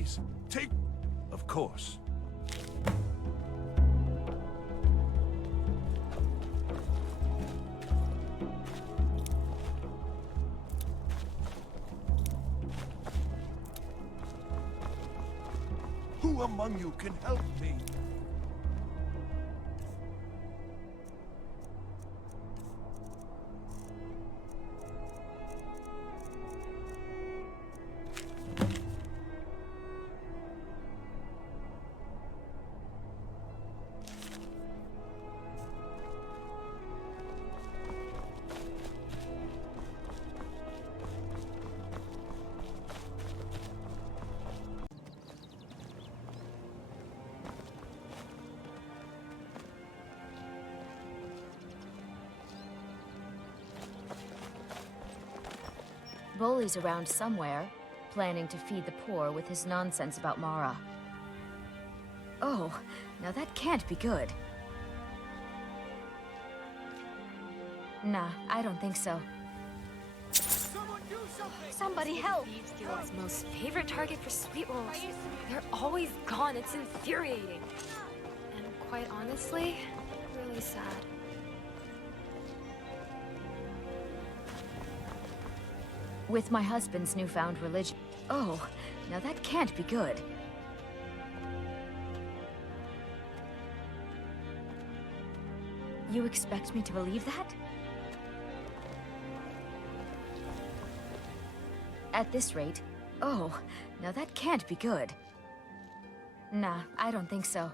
Please, take... Of course. Who among you can help me? Bully's around somewhere, planning to feed the poor with his nonsense about Mara. Oh, now that can't be good. Nah, I don't think so. Somebody help! Thieves Guild's most favorite target for sweet rolls. They're always gone. It's infuriating. And quite honestly, really sad. With my husband's newfound religion... Oh, now that can't be good. You expect me to believe that? At this rate... Oh, now that can't be good. Nah, I don't think so.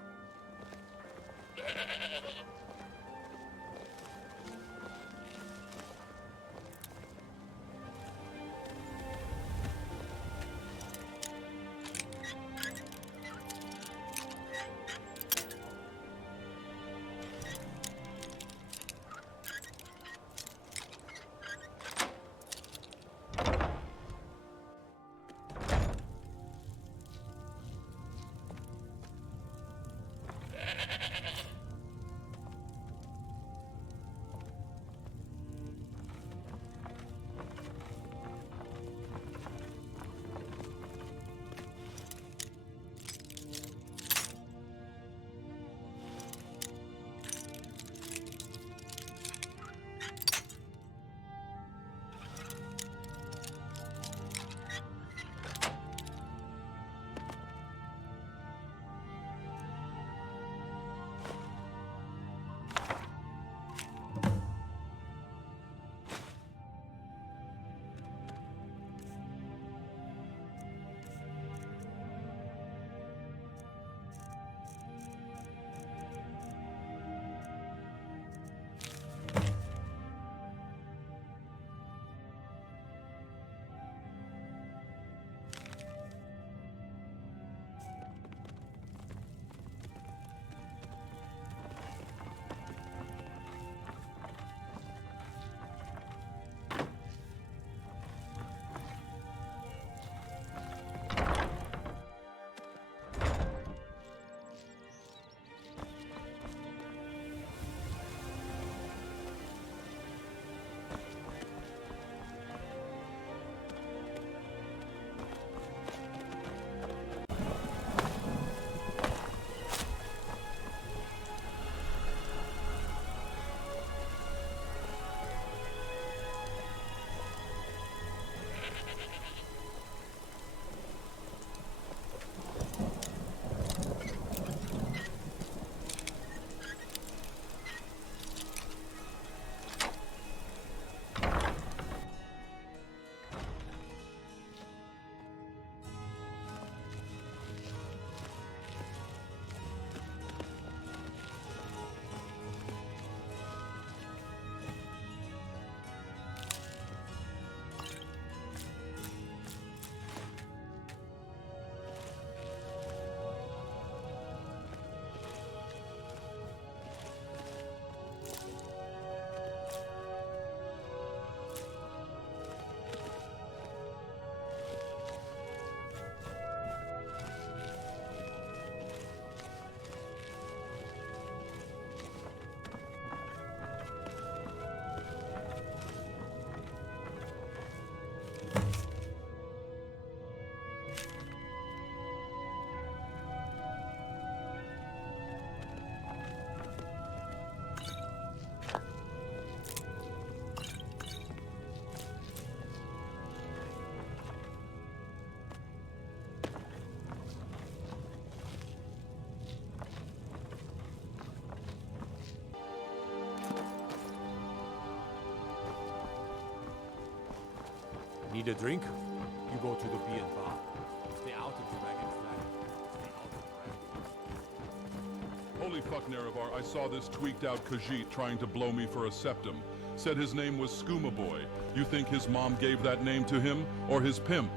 Need a drink? You go to the B and bar. Stay out of Dragonfly. Stay out of Dragonfly. Holy fuck, Nerevar, I saw this tweaked out Khajiit trying to blow me for a septum. Said his name was Skooma Boy. You think his mom gave that name to him? Or his pimp?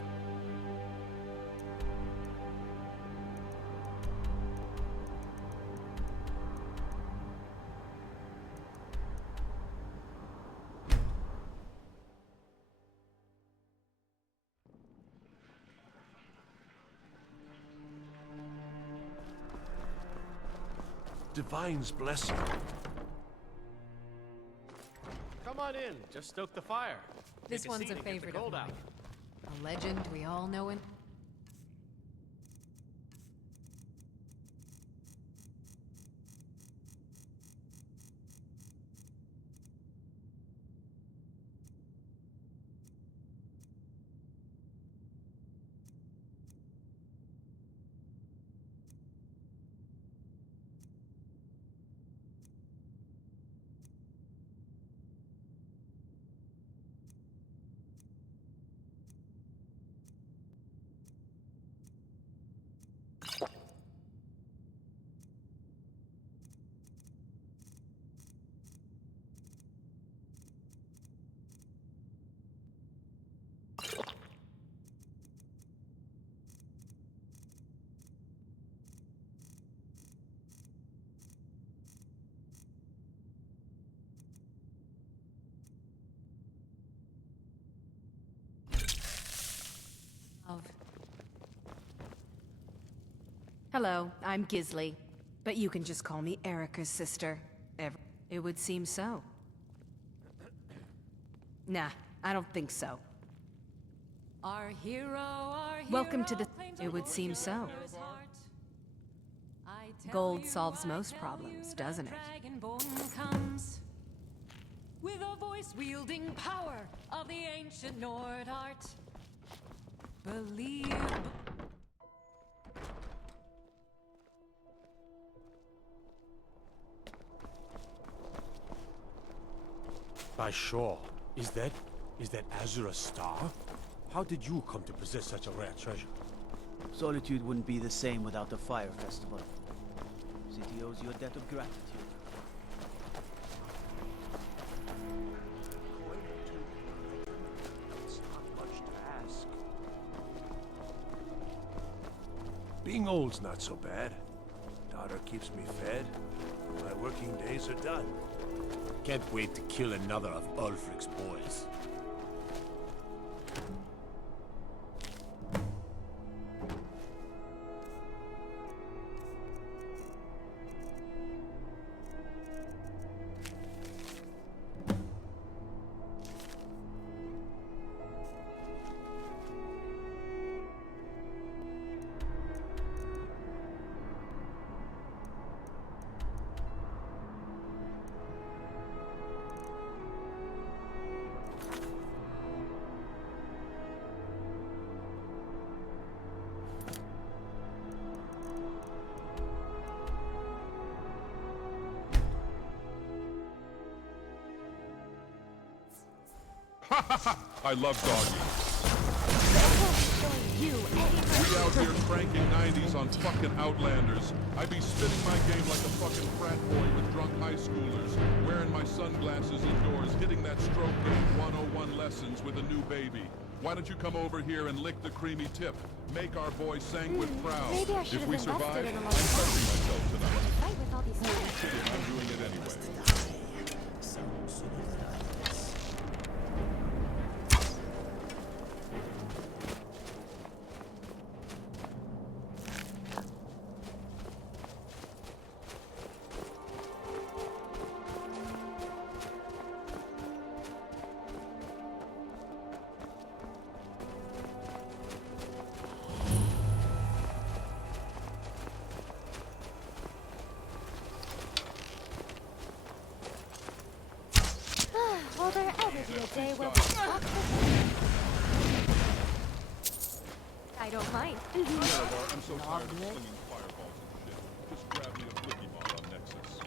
Divine's blessing. Come on in. Just stoke the fire. This Take one's seat a and get the favorite of cold mine. out. A legend we all know and... Hello, I'm Gisli, but you can just call me Erica's sister. It would seem so. Nah, I don't think so. Our hero, Welcome to the... It would seem so. Gold solves most problems, doesn't it? Dragonborn comes with a voice wielding power of the ancient Nord art. Believe. By Shaw, is that Azure a star? How did you come to possess such a rare treasure? Solitude wouldn't be the same without the Fire Festival. City owes you a debt of gratitude. It's not much to ask. Being old's not so bad. Daughter keeps me fed. My working days are done. Can't wait to kill another of Ulfric's boys. I love doggy. We out here cranking 90s on fucking Outlanders. I be spinning my game like a fucking frat boy with drunk high schoolers, wearing my sunglasses indoors, hitting that stroke game 101 lessons with a new baby. Why don't you come over here and lick the creamy tip? Make our boy Sanguine proud. Maybe I should If have we invested survive, in a I'm lot of touching myself tonight. Fight with all these things. I'm doing it anyway. Will there ever be a day where we stop I don't mind. I'm so tired of slinging fireballs and shit. Just grab me a flicky ball on Nexus.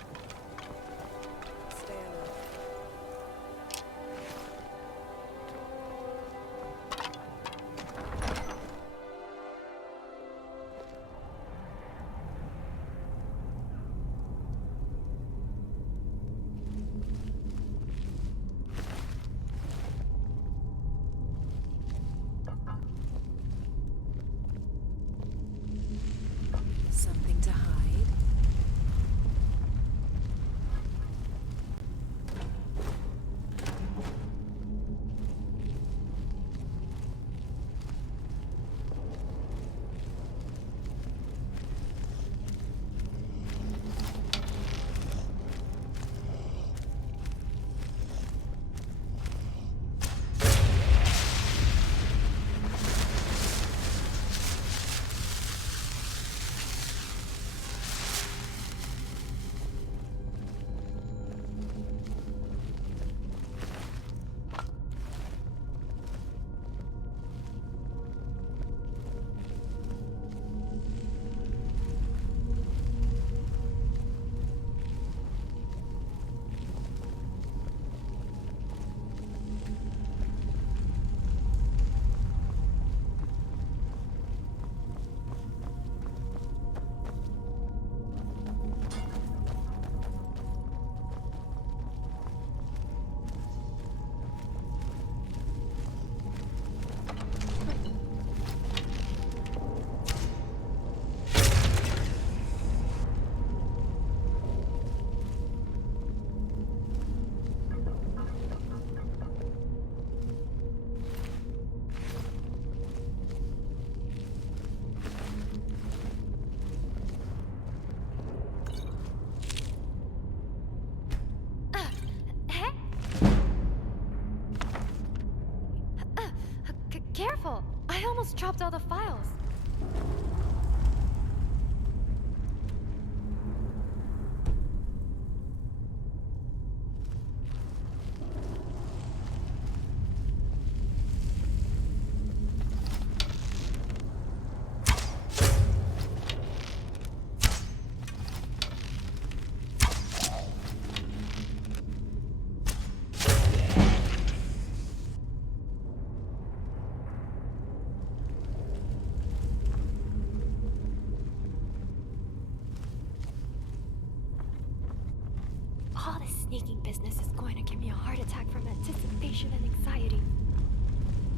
sneaking business is going to give me a heart attack from anticipation and anxiety.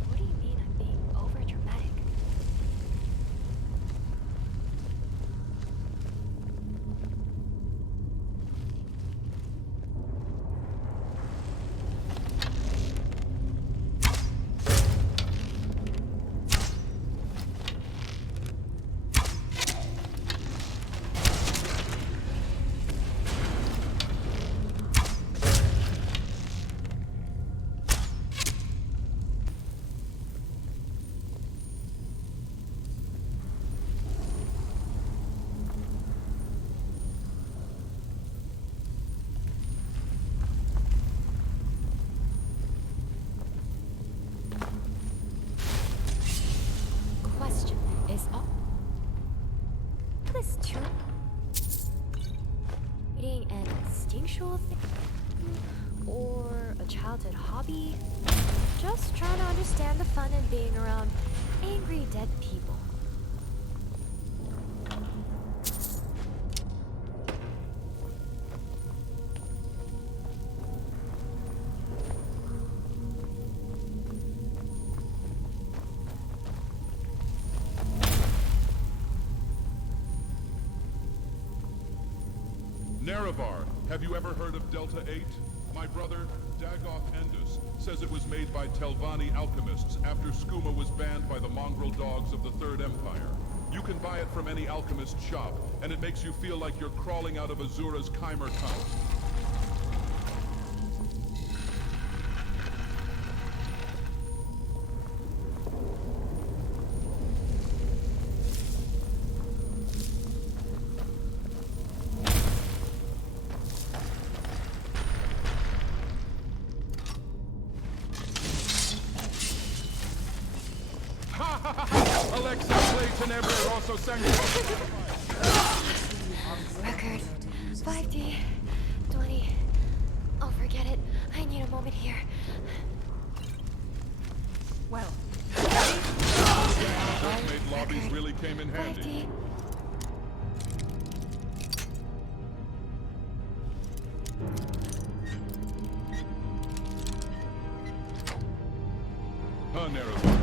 What do you mean I'm being over-dramatic? Question, is all this too eating an instinctual thing or a childhood hobby? Just trying to understand the fun in being around angry dead people. Nerevar, have you ever heard of Delta 8? My brother, Dagoth Endus, says it was made by Telvanni alchemists after skooma was banned by the mongrel dogs of the Third Empire. You can buy it from any alchemist shop, and it makes you feel like you're crawling out of Azura's Chimer Count. Alexa, play Tenebrae Rosso Sangue. Record 5D 20. Oh, forget it. I need a moment here. Well, Made lobbies really came in handy. 5D. Huh, Nerevar?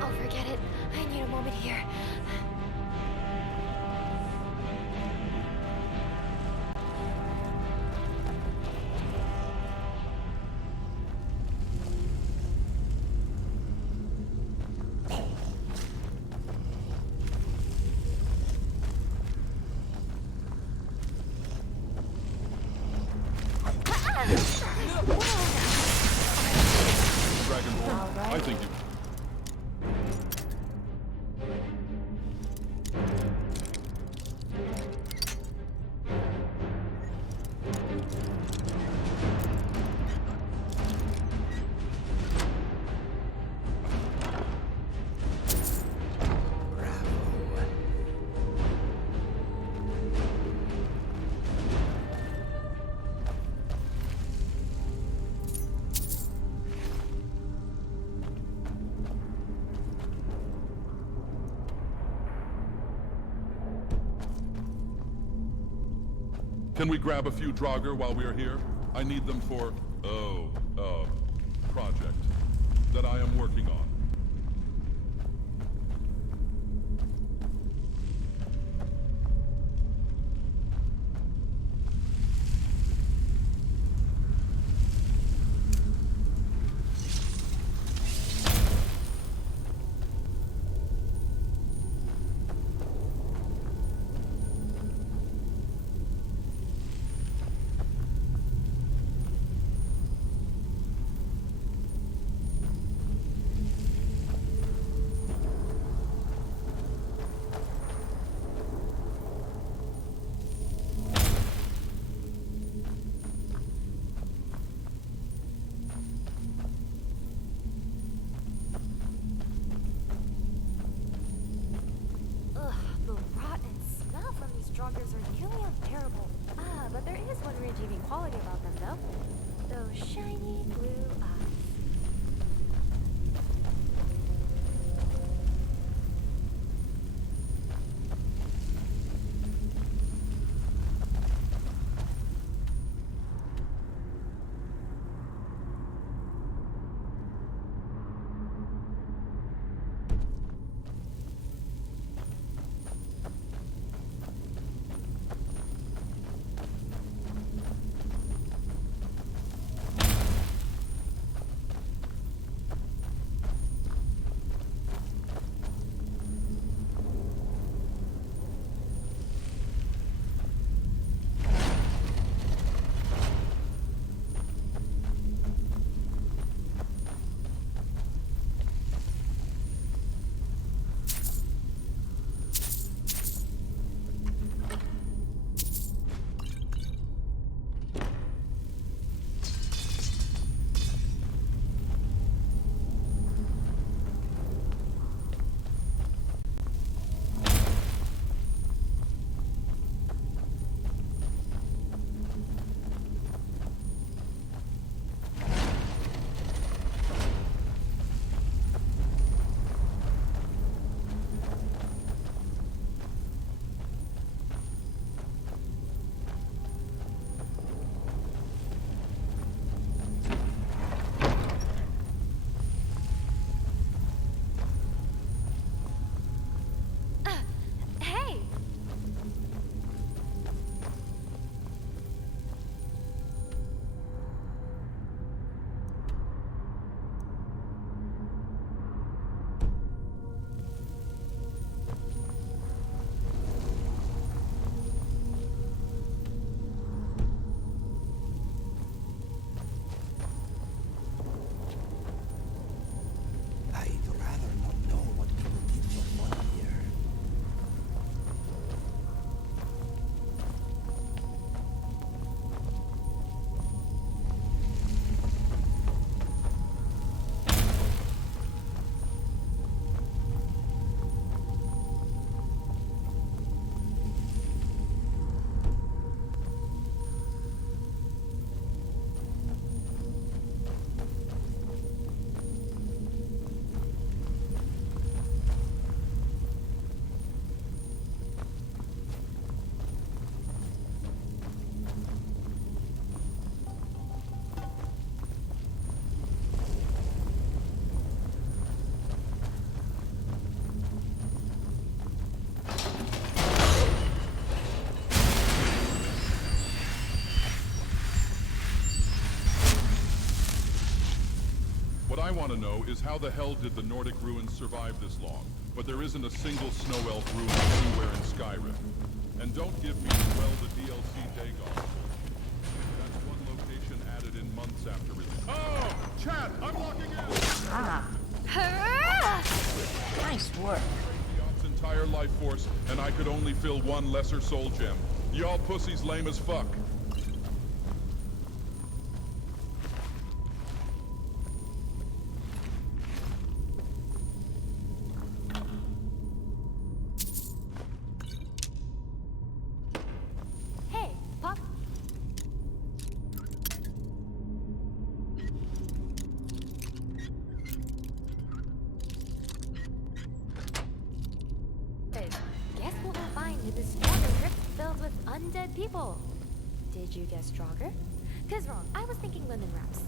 Oh, forget it. I need a moment here. Dragonborn, I think you... Can we grab a few Draugr while we're here? I need them for, project that I am working on. Ugh, the rot and smell from these Draugrs are nearly unbearable. Ah, but there is one redeeming quality about them, though. Those shiny blue eyes. Hey! I'd rather not know what people did for fun here. What I want to know is how the hell did the Nordic ruins survive this long? But there isn't a single snow elf ruin anywhere in Skyrim. And don't give me, well, the DLC Dagon. That's one location added in months after release. Oh! Chat! I'm locking in! Nice work. The Op's entire life force, and I could only fill one lesser soul gem. Y'all pussies lame as fuck. Hey, Pop. Guess what we'll find in this stronger crypt filled with undead people? Did you guess stronger? 'Cause wrong. I was thinking linen wraps.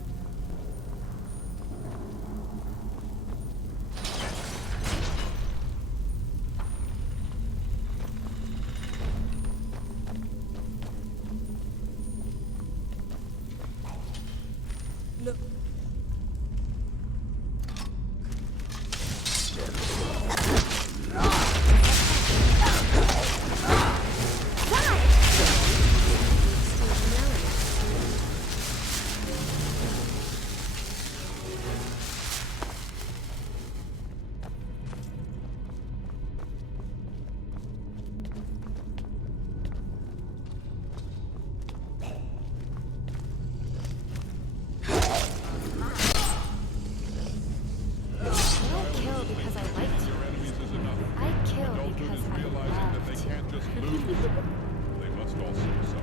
They must also suffer.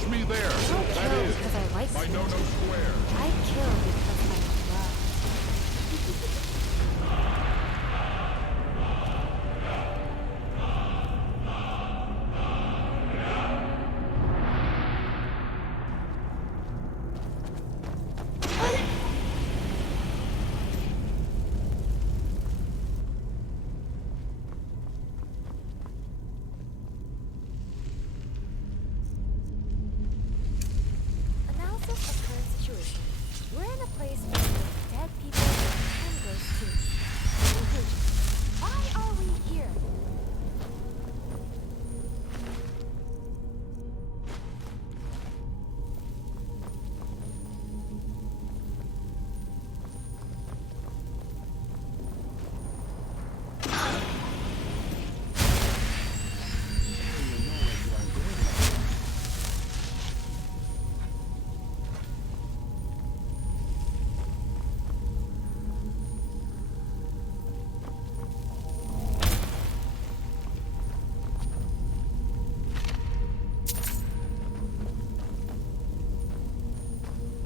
Catch me there. I don't That kill is because I like my sweet. no-no square. I kill because I love. Analysis of current situation. We're in a place filled with dead people and ghost tombs. Conclusion. Why are we here?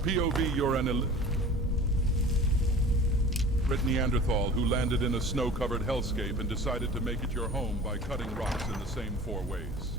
POV, you're an illiterate Neanderthal who landed in a snow-covered hellscape and decided to make it your home by cutting rocks in the same 4 ways.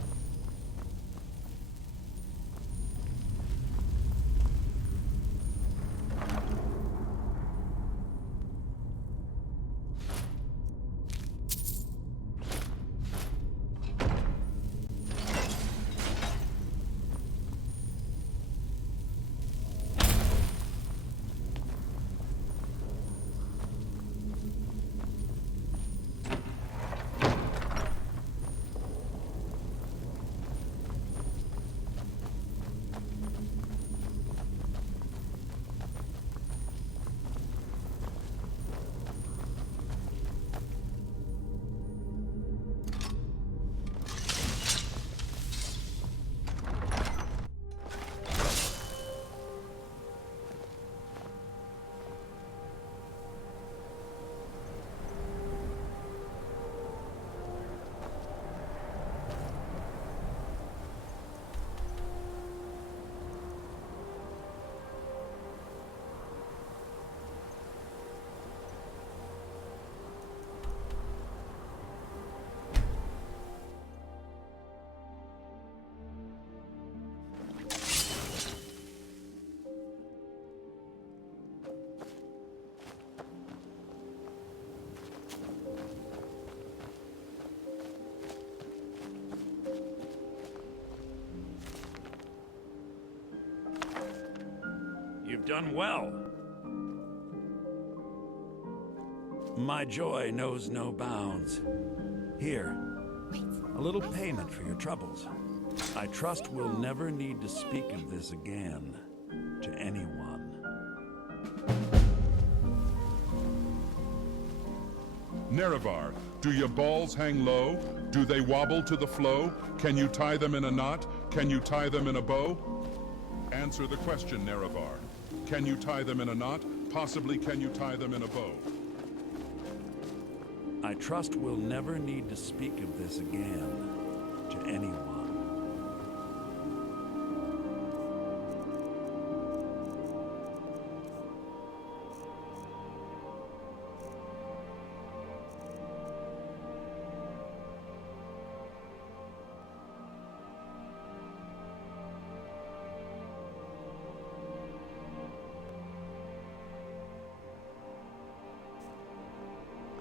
You've done well. My joy knows no bounds. Here, a little payment for your troubles. I trust we'll never need to speak of this again to anyone. Nerevar, do your balls hang low? Do they wobble to the flow? Can you tie them in a knot? Can you tie them in a bow? Answer the question, Nerevar. Can you tie them in a knot? Possibly can you tie them in a bow? I trust we'll never need to speak of this again to anyone.